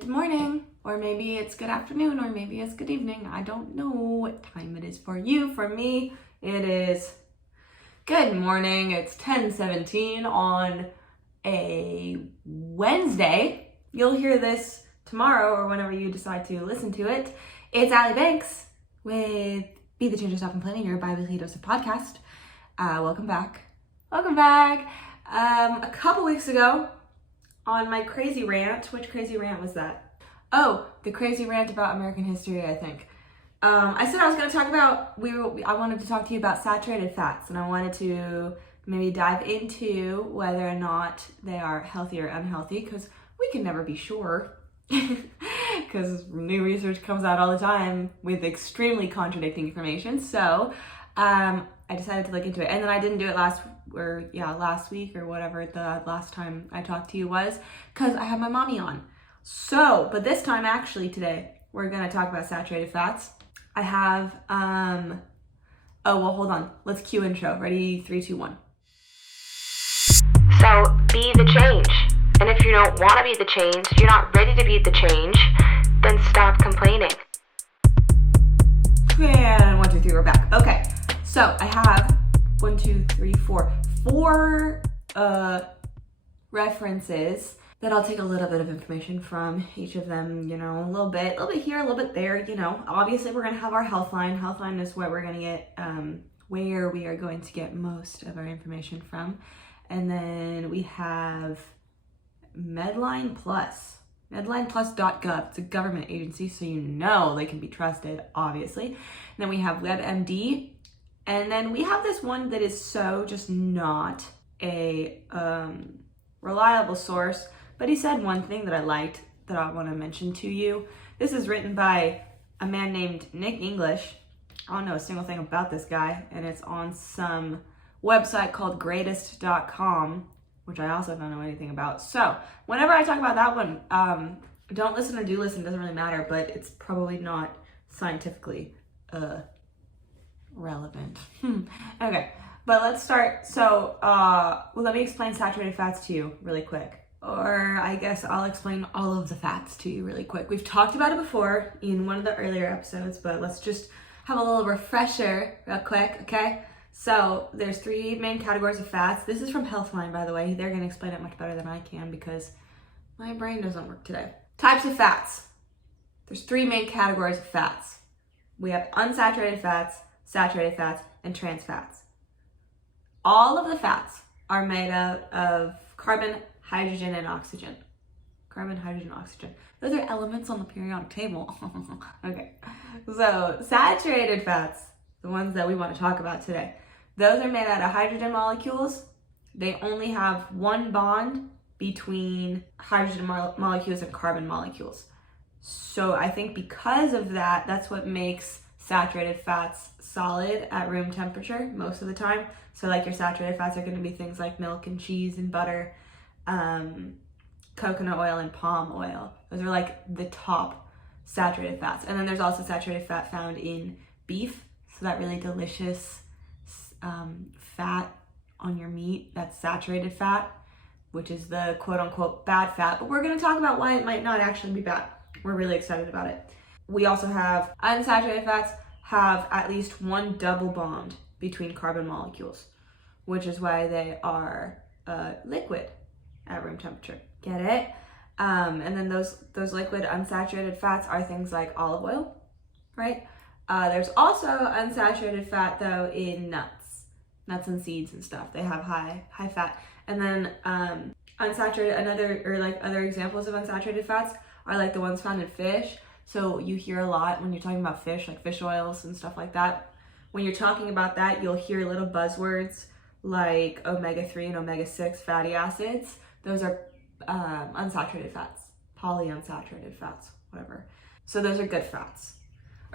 Good morning, or maybe it's good afternoon, or maybe it's good evening. I don't know what time it is for you. For me, it is good morning. It's 10:17 on a Wednesday. You'll hear this tomorrow or whenever you decide to listen to it. It's Allie Banks with Be the Change, Stop Complaining, your bi-weekly dose of podcast. Welcome back. A couple weeks ago, on my crazy rant, which crazy rant was that? Oh, the crazy rant about American history, I think. I said I was going to talk about, I wanted to talk to you about saturated fats, and I wanted to maybe dive into whether or not they are healthy or unhealthy, because we can never be sure, because new research comes out all the time with extremely contradicting information. So I decided to look into it, and then I didn't do it last week or whatever the last time I talked to you was, because I had my mommy on. So, but this time actually today, we're going to talk about saturated fats. I have, hold on. Let's cue intro. Ready? 3, 2, 1. So, be the change. And if you don't want to be the change, you're not ready to be the change, then stop complaining. And 1, 2, 3, we're back. Okay. So I have 4 references that I'll take a little bit of information from each of them, a little bit here, a little bit there, Obviously we're going to have our Healthline. Healthline is what we're going to get, where we are going to get most of our information from. And then we have Medline Plus. MedlinePlus.gov. It's a government agency, so they can be trusted, obviously. And then we have WebMD. And then we have this one that is so just not a reliable source, but he said one thing that I liked that I want to mention to you. This is written by a man named Nick English. I don't know a single thing about this guy, and it's on some website called greatest.com, which I also don't know anything about. So whenever I talk about that one, don't listen or do listen, doesn't really matter, but it's probably not scientifically relevant. Okay, but let's start. So let me explain saturated fats to you really quick, or I guess I'll explain all of the fats to you really quick. We've talked about it before in one of the earlier episodes, but let's just have a little refresher real quick. Okay, so there's 3 main categories of fats. This is from Healthline, by the way. They're going to explain it much better than I can because my brain doesn't work today. Types of fats. There's 3 main categories of fats. We have unsaturated fats, saturated fats, and trans fats. All of the fats are made out of carbon, hydrogen, and oxygen. Carbon, hydrogen, oxygen. Those are elements on the periodic table. Okay, so saturated fats, the ones that we want to talk about today, those are made out of hydrogen molecules. They only have one bond between hydrogen molecules and carbon molecules. So I think because of that, that's what makes saturated fats solid at room temperature most of the time. So like your saturated fats are going to be things like milk and cheese and butter, coconut oil and palm oil. Those are like the top saturated fats. And then there's also saturated fat found in beef. So that really delicious fat on your meat, that's saturated fat, which is the quote unquote bad fat. But we're going to talk about why it might not actually be bad. We're really excited about it. We also have unsaturated fats have at least one double bond between carbon molecules, which is why they are liquid at room temperature. Get it? And then those liquid unsaturated fats are things like olive oil, right? There's also unsaturated fat though in nuts and seeds and stuff. They have high fat. And then other examples of unsaturated fats are like the ones found in fish. So you hear a lot when you're talking about fish, like fish oils and stuff like that. When you're talking about that, you'll hear little buzzwords like omega-3 and omega-6 fatty acids. Those are unsaturated fats, polyunsaturated fats, whatever. So those are good fats.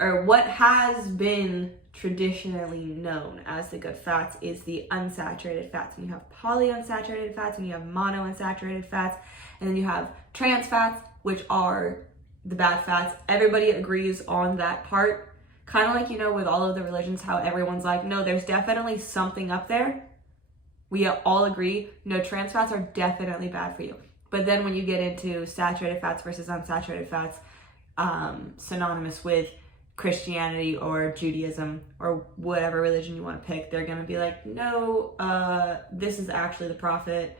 Or what has been traditionally known as the good fats is the unsaturated fats. And you have polyunsaturated fats, and you have monounsaturated fats, and then you have trans fats, which are the bad fats. Everybody agrees on that part. Kind of like, with all of the religions, how everyone's like, no, there's definitely something up there. We all agree, no, trans fats are definitely bad for you. But then when you get into saturated fats versus unsaturated fats, synonymous with Christianity or Judaism or whatever religion you want to pick, they're going to be like, no, this is actually the prophet,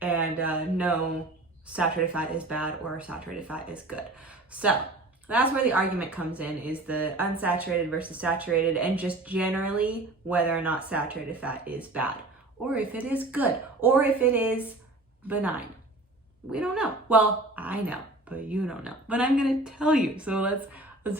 and no, saturated fat is bad or saturated fat is good. So that's where the argument comes in, is the unsaturated versus saturated, and just generally whether or not saturated fat is bad, or if it is good, or if it is benign. We don't know. Well, I know, but you don't know. But I'm gonna tell you, so let's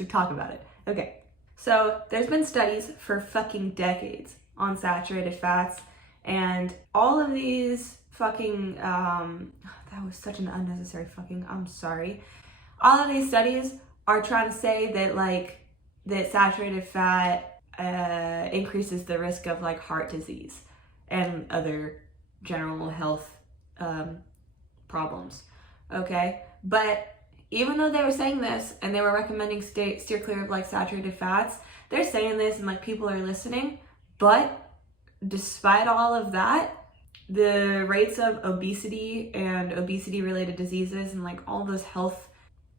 talk about it. Okay, so there's been studies for fucking decades on saturated fats, and all of these fucking, that was such an unnecessary fucking, I'm sorry. All of these studies are trying to say that that saturated fat increases the risk of like heart disease and other general health problems, okay? But even though they were saying this and they were recommending steer clear of like saturated fats, they're saying this and like people are listening, but despite all of that, the rates of obesity and obesity related diseases and like all those health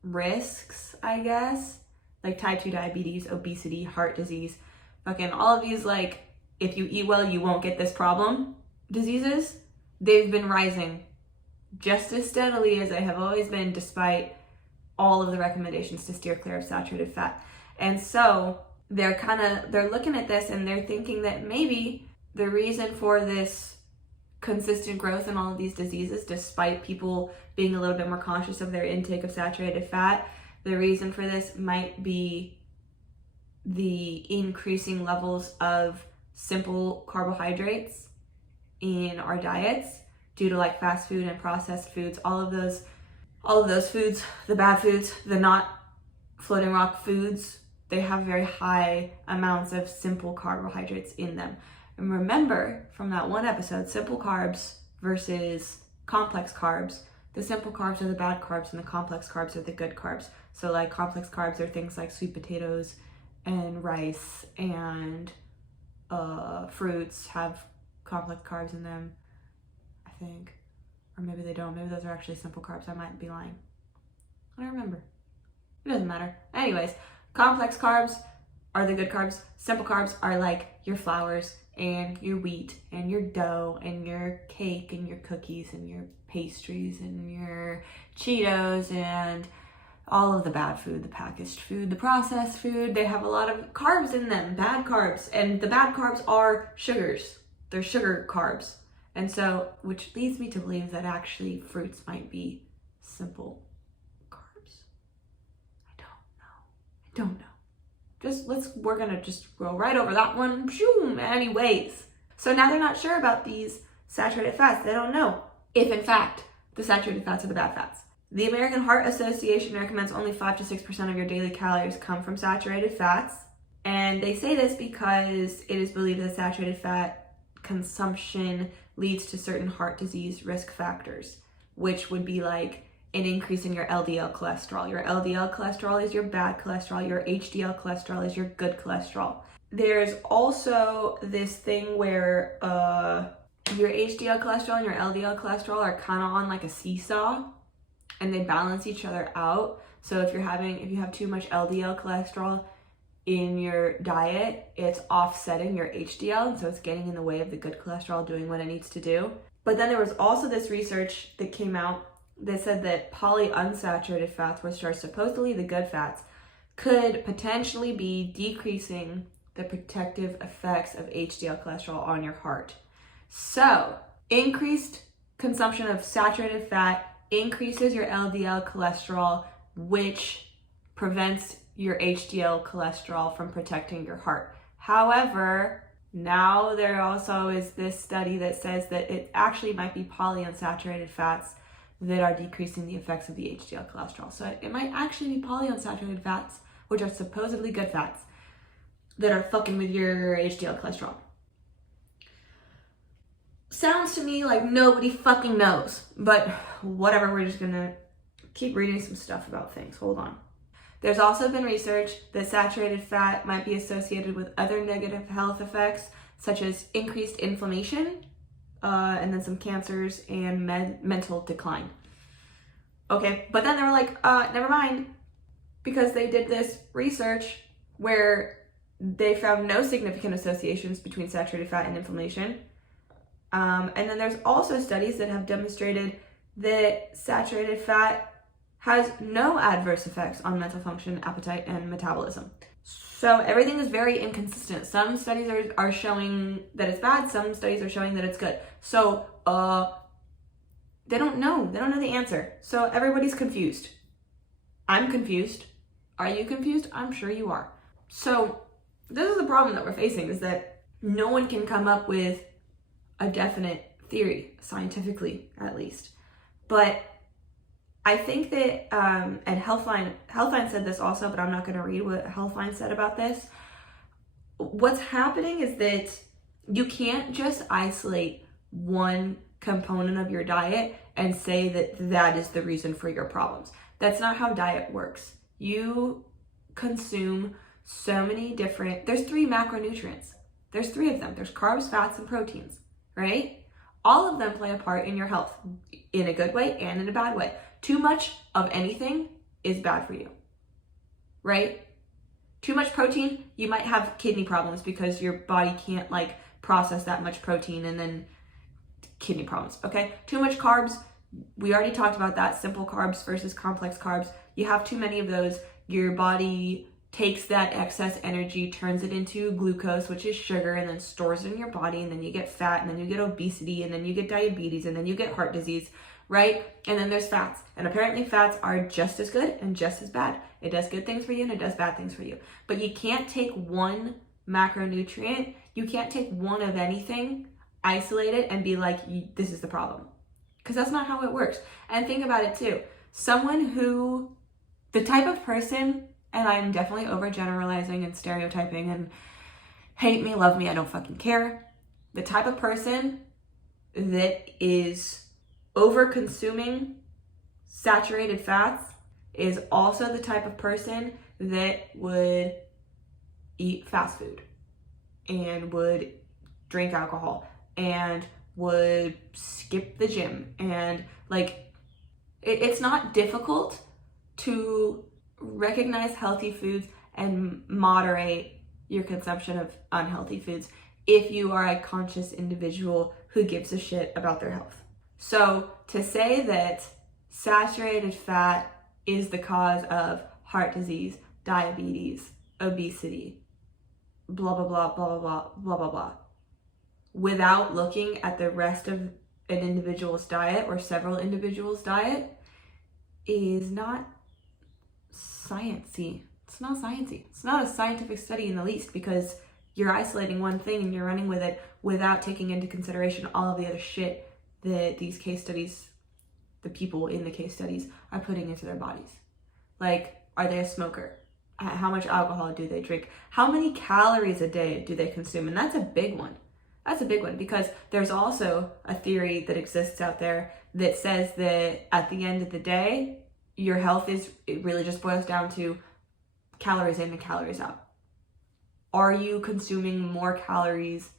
risks, I guess, like type 2 diabetes, obesity, heart disease, fucking all of these, like, if you eat well, you won't get this problem diseases, they've been rising just as steadily as they have always been, despite all of the recommendations to steer clear of saturated fat. And so they're looking at this and they're thinking that maybe the reason for this consistent growth in all of these diseases, despite people being a little bit more conscious of their intake of saturated fat, the reason for this might be the increasing levels of simple carbohydrates in our diets due to like fast food and processed foods, all of those foods, the bad foods, the not floating rock foods, they have very high amounts of simple carbohydrates in them. And remember from that one episode, simple carbs versus complex carbs, the simple carbs are the bad carbs and the complex carbs are the good carbs. So like complex carbs are things like sweet potatoes and rice, and fruits have complex carbs in them, I think. Or maybe they don't. Maybe those are actually simple carbs. I might be lying. I don't remember. It doesn't matter. Anyways, complex carbs are the good carbs. Simple carbs are like your flours and your wheat and your dough and your cake and your cookies and your pastries and your Cheetos and all of the bad food, the packaged food, the processed food. They have a lot of carbs in them, bad carbs. And the bad carbs are sugars. They're sugar carbs. And so, which leads me to believe that actually fruits might be simple carbs. I don't know. We're gonna just go right over that one. Anyways. So now they're not sure about these saturated fats. They don't know if in fact the saturated fats are the bad fats. The American Heart Association recommends only 5 to 6% of your daily calories come from saturated fats. And they say this because it is believed that saturated fat consumption leads to certain heart disease risk factors, which would be like an increase in your LDL cholesterol. Your LDL cholesterol is your bad cholesterol. Your HDL cholesterol is your good cholesterol. There's also this thing where your HDL cholesterol and your LDL cholesterol are kind of on like a seesaw, and they balance each other out. So if you have too much LDL cholesterol in your diet, it's offsetting your HDL, and so it's getting in the way of the good cholesterol doing what it needs to do. But then there was also this research that came out that said that polyunsaturated fats, which are supposedly the good fats, could potentially be decreasing the protective effects of HDL cholesterol on your heart. So increased consumption of saturated fat increases your LDL cholesterol, which prevents your HDL cholesterol from protecting your heart. However, now there also is this study that says that it actually might be polyunsaturated fats that are decreasing the effects of the HDL cholesterol. So it might actually be polyunsaturated fats, which are supposedly good fats, that are fucking with your HDL cholesterol. Sounds to me like nobody fucking knows, but whatever, we're just gonna keep reading some stuff about things. Hold on. There's also been research that saturated fat might be associated with other negative health effects, such as increased inflammation, and then some cancers and mental decline. Okay, but then they were like, never mind, because they did this research where they found no significant associations between saturated fat and inflammation. And then there's also studies that have demonstrated that saturated fat has no adverse effects on mental function, appetite, and metabolism. So everything is very inconsistent. Some studies are showing that it's bad, some studies are showing that it's good. So they don't know. They don't know the answer. So everybody's confused. I'm confused. Are you confused? I'm sure you are. So this is the problem that we're facing, is that no one can come up with a definite theory, scientifically at least. But I think that, and Healthline said this also, but I'm not going to read what Healthline said about this. What's happening is that you can't just isolate one component of your diet and say that that is the reason for your problems. That's not how diet works. You consume so many different, there's 3 macronutrients. There's 3 of them. There's carbs, fats, and proteins, right? All of them play a part in your health in a good way and in a bad way. Too much of anything is bad for you, right? Too much protein, you might have kidney problems because your body can't like process that much protein, and then kidney problems, okay? Too much carbs, we already talked about that, simple carbs versus complex carbs. You have too many of those, your body takes that excess energy, turns it into glucose, which is sugar, and then stores it in your body, and then you get fat, and then you get obesity, and then you get diabetes, and then you get heart disease, right? And then there's fats, and apparently fats are just as good and just as bad. It does good things for you and it does bad things for you. But you can't take one macronutrient, you can't take one of anything, isolate it, and be like, this is the problem. Because that's not how it works. And think about it too. The type of person, and I'm definitely overgeneralizing and stereotyping, and hate me, love me, I don't fucking care. The type of person that is over consuming saturated fats is also the type of person that would eat fast food and would drink alcohol and would skip the gym. And like, it's not difficult to recognize healthy foods and moderate your consumption of unhealthy foods if you are a conscious individual who gives a shit about their health. So to say that saturated fat is the cause of heart disease, diabetes, obesity, blah, blah, blah, blah, blah, blah, blah, blah, blah, without looking at the rest of an individual's diet or several individuals' diet is not sciencey. It's not sciencey. It's not a scientific study in the least, because you're isolating one thing and you're running with it without taking into consideration all of the other shit that these case studies, the people in the case studies, are putting into their bodies. Like, are they a smoker? How much alcohol do they drink? How many calories a day do they consume? And that's a big one. That's a big one, because there's also a theory that exists out there that says that at the end of the day, your health it really just boils down to calories in and calories out. Are you consuming more calories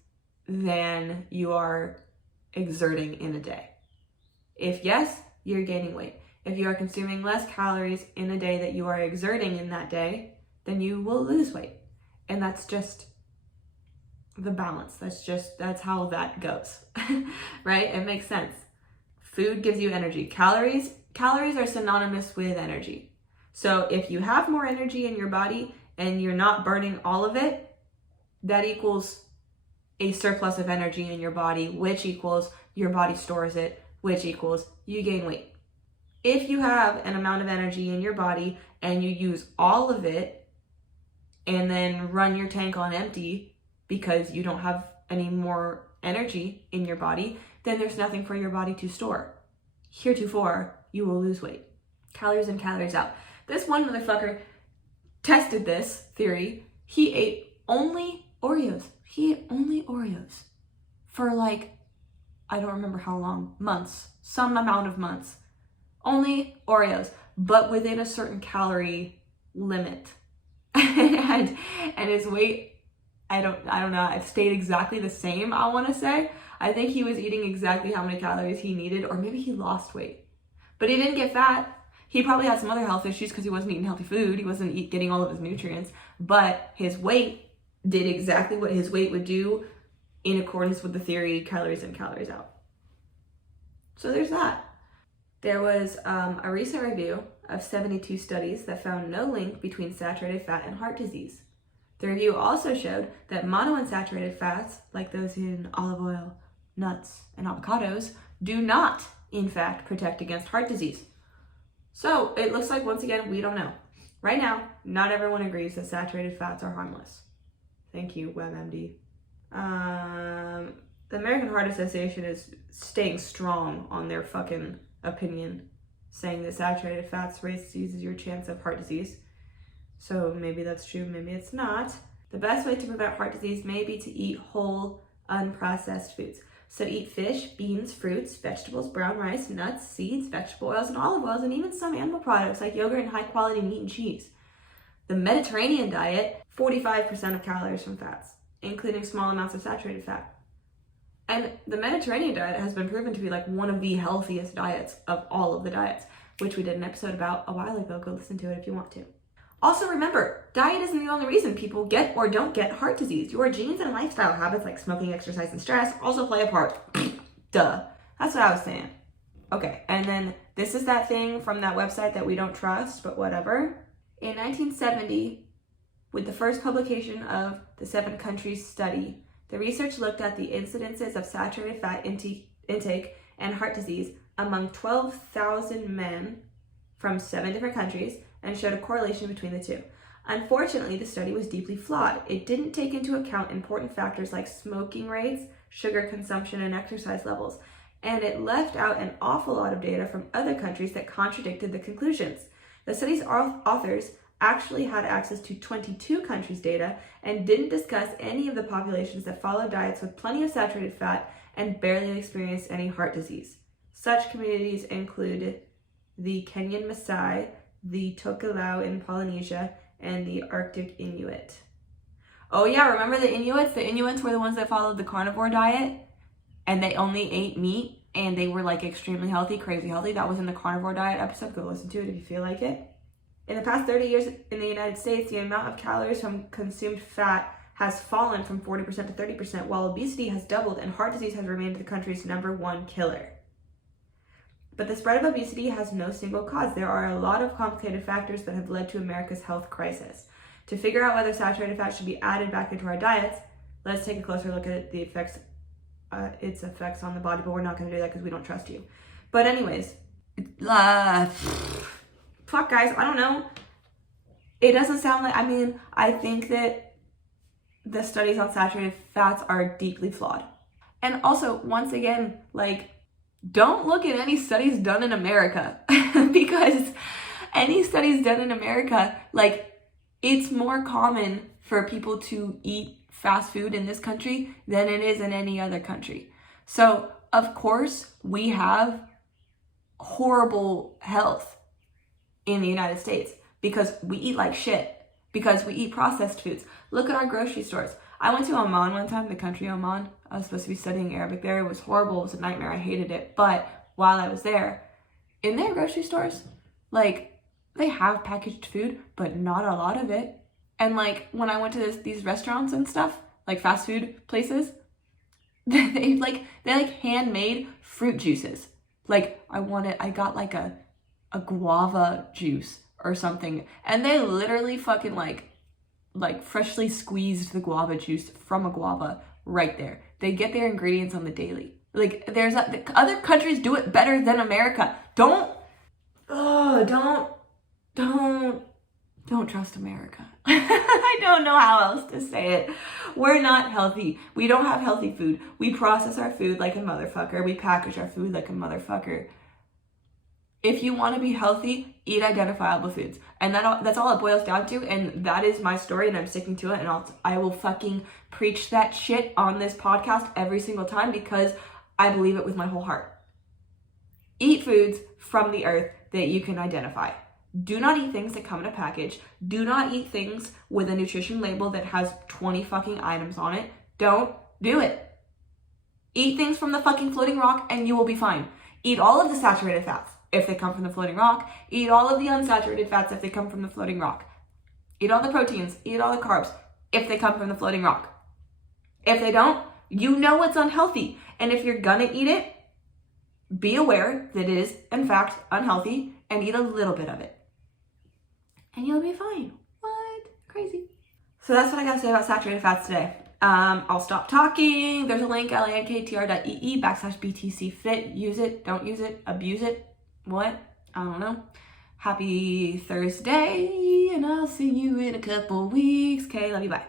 than you are exerting in a day? If yes, you're gaining weight. If you are consuming less calories in a day that you are exerting in that day, then you will lose weight. And that's just the balance. That's how that goes, right? It makes sense. Food gives you energy. Calories are synonymous with energy. So if you have more energy in your body and you're not burning all of it, that equals a surplus of energy in your body, which equals your body stores it, which equals you gain weight. If you have an amount of energy in your body and you use all of it and then run your tank on empty because you don't have any more energy in your body, then there's nothing for your body to store. Heretofore, you will lose weight. Calories in, calories out. This one motherfucker tested this theory. He ate only Oreos. He ate only Oreos for like, I don't remember how long, months, some amount of months. Only Oreos, but within a certain calorie limit. and his weight, I don't know, it stayed exactly the same, I want to say. I think he was eating exactly how many calories he needed, or maybe he lost weight. But he didn't get fat. He probably had some other health issues because he wasn't eating healthy food. He wasn't getting all of his nutrients. But his weight did exactly what his weight would do in accordance with the theory, calories in, calories out. So there's that. There was a recent review of 72 studies that found no link between saturated fat and heart disease. The review also showed that monounsaturated fats, like those in olive oil, nuts, and avocados, do not, in fact, protect against heart disease. So it looks like, once again, we don't know. Right now, not everyone agrees that saturated fats are harmless. Thank you, WebMD. The American Heart Association is staying strong on their fucking opinion, saying that saturated fats raises your chance of heart disease. So maybe that's true, maybe it's not. The best way to prevent heart disease may be to eat whole, unprocessed foods. So eat fish, beans, fruits, vegetables, brown rice, nuts, seeds, vegetable oils, and olive oils, and even some animal products like yogurt and high-quality meat and cheese. The Mediterranean diet, 45% of calories from fats, including small amounts of saturated fat. And the Mediterranean diet has been proven to be like one of the healthiest diets of all of the diets, which we did an episode about a while ago. Go listen to it if you want to. Also remember, diet isn't the only reason people get or don't get heart disease. Your genes and lifestyle habits like smoking, exercise, and stress also play a part. Duh. That's what I was saying. Okay, and then this is that thing from that website that we don't trust, but whatever. In 1970, with the first publication of the 7 countries study, the research looked at the incidences of saturated fat intake and heart disease among 12,000 men from 7 different countries and showed a correlation between the two. Unfortunately, the study was deeply flawed. It didn't take into account important factors like smoking rates, sugar consumption, and exercise levels, and it left out an awful lot of data from other countries that contradicted the conclusions. The study's authors actually had access to 22 countries' data and didn't discuss any of the populations that followed diets with plenty of saturated fat and barely experienced any heart disease. Such communities include the Kenyan Maasai, the Tokelau in Polynesia, and the Arctic Inuit. Oh yeah, remember the Inuits? The Inuits were the ones that followed the carnivore diet, and they only ate meat, and they were like extremely healthy, crazy healthy. That was in the carnivore diet episode. Go listen to it if you feel like it. In the past 30 years in the United States, the amount of calories from consumed fat has fallen from 40% to 30%, while obesity has doubled and heart disease has remained the country's #1 killer. But the spread of obesity has no single cause. There are a lot of complicated factors that have led to America's health crisis. To figure out whether saturated fat should be added back into our diets, let's take a closer look at its effects on the body, but we're not going to do that because we don't trust you. But anyways, fuck guys, I don't know. It doesn't sound like, I think that the studies on saturated fats are deeply flawed. And also, once again, don't look at any studies done in America because any studies done in America, it's more common for people to eat fast food in this country than it is in any other country. So, of course, we have horrible health in the United States because we eat like shit, because we eat processed foods. Look at our grocery stores. I went to Oman one time, the country Oman. I was supposed to be studying Arabic there. It was horrible. It was a nightmare. I hated it. But while I was there, in their grocery stores, they have packaged food, but not a lot of it. And when I went to these restaurants and stuff, fast food places, they handmade fruit juices. I got a guava juice or something, and they literally fucking freshly squeezed the guava juice from a guava right there. They get their ingredients on the daily. Other countries do it better than America. Don't trust America. I don't know how else to say it. We're not healthy. We don't have healthy food. We process our food like a motherfucker. We package our food like a motherfucker. If you want to be healthy, eat identifiable foods. And that's all it boils down to. And that is my story, and I'm sticking to it. And I will fucking preach that shit on this podcast every single time because I believe it with my whole heart. Eat foods from the earth that you can identify. Do not eat things that come in a package. Do not eat things with a nutrition label that has 20 fucking items on it. Don't do it. Eat things from the fucking floating rock and you will be fine. Eat all of the saturated fats. if they come from the floating rock. Eat all of the unsaturated fats if they come from the floating rock. Eat all the proteins, eat all the carbs if they come from the floating rock. If they don't, you know it's unhealthy. And if you're gonna eat it, be aware that it is, in fact, unhealthy and eat a little bit of it. And you'll be fine. What? Crazy. So that's what I gotta say about saturated fats today. I'll stop talking. There's a link, linktr.ee/BTCFit. Use it, don't use it, abuse it. What? I don't know. Happy Thursday, and I'll see you in a couple weeks. Okay, love you, bye.